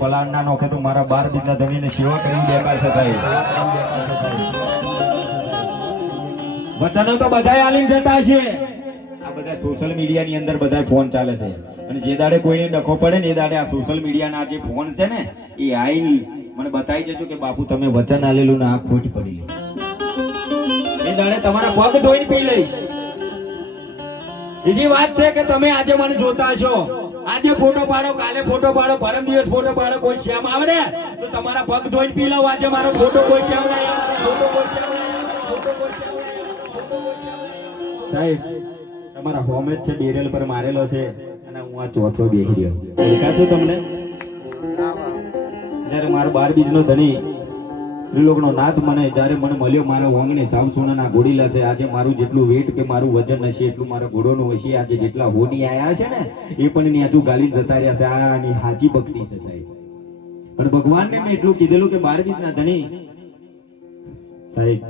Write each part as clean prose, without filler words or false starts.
પલાણના નોખે તો મારા 12 બીજના ધણીને સેવા કરી બેકાર થતા વચનો તો બધાય આલીને જતા છે। આ બધા સોશિયલ મીડિયાની અંદર બધા ફોન ચાલે છે અને જે દાડે કોઈને ડખો પડે ને એ દાડે આ સોશિયલ મીડિયાના જે ફોન છે ને એ આઈ મને બતાવી દેજો કે બાપુ તમે વચન આલેલું ને આ ખોટ પડી એ દાડે તમારા પગ ધોઈને પી લઈશ। બીજી વાત છે કે તમે આજે મને જોતા છો, આજે ફોટો પાડો, કાલે ફોટો પાડો, પરમ દિવસ ફોટો પાડો, કોઈ શ્યામ આવે ને તો તમારા પગ ધોઈને પી લો। આજે મારો ફોટો કોઈ શ્યામ નહીં, ફોટો કોઈ શ્યામ નહીં, ફોટો કોઈ શ્યામ નહીં। સાહેબ તમારા હોમ જ છે બેરેલ પર મારેલો છે અને હું આ ચોથો બેહી રહ્યો દેખાશે તમને? જયારે મારો 12 બીજનો ધણી ત્રિલોકનો નાથ મને જયારે મને મળ્યો, મારા હોંગને સાવ સોનાના ઘોડીલા છે। આજે મારું જેટલું વેટ કે મારું વજન હશે એટલું મારા ઘોડોનું હશે। આજે જેટલા હોની આયા છે ને એ પણ ન્યાચું ગાલી જતા રહ્યા છે। આની હાજી ભક્તિ છે સાહેબ। પણ ભગવાનને મેં એટલું કીધેલું કે 12 બીજના ધણી સાહેબ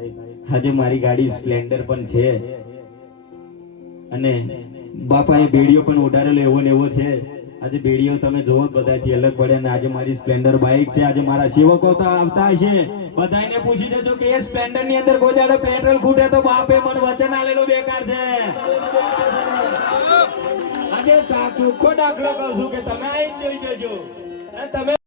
આજે મારી ગાડી સ્પ્લેન્ડર પણ છે અને બાપાએ બેડીઓ પણ ઉડારેલો એવો ને એવો છે। આજે બેડીઓ તમે જોવો બધાથી અલગ પડે ને આજે મારી સ્પ્લેન્ડર બાઇક છે। આજે મારા સેવકો તો આવતા હશે, બધાને પૂછી દેજો કે એ સ્પ્લેન્ડર ની અંદર કોઈ દાડો પેટ્રોલ ખૂટે તો બાપે મને વચન આલેલું બેકાર છે। આજે ચોખ્ખો દાખલો કહું છું કે તમે આવી જોઈ દેજો તમે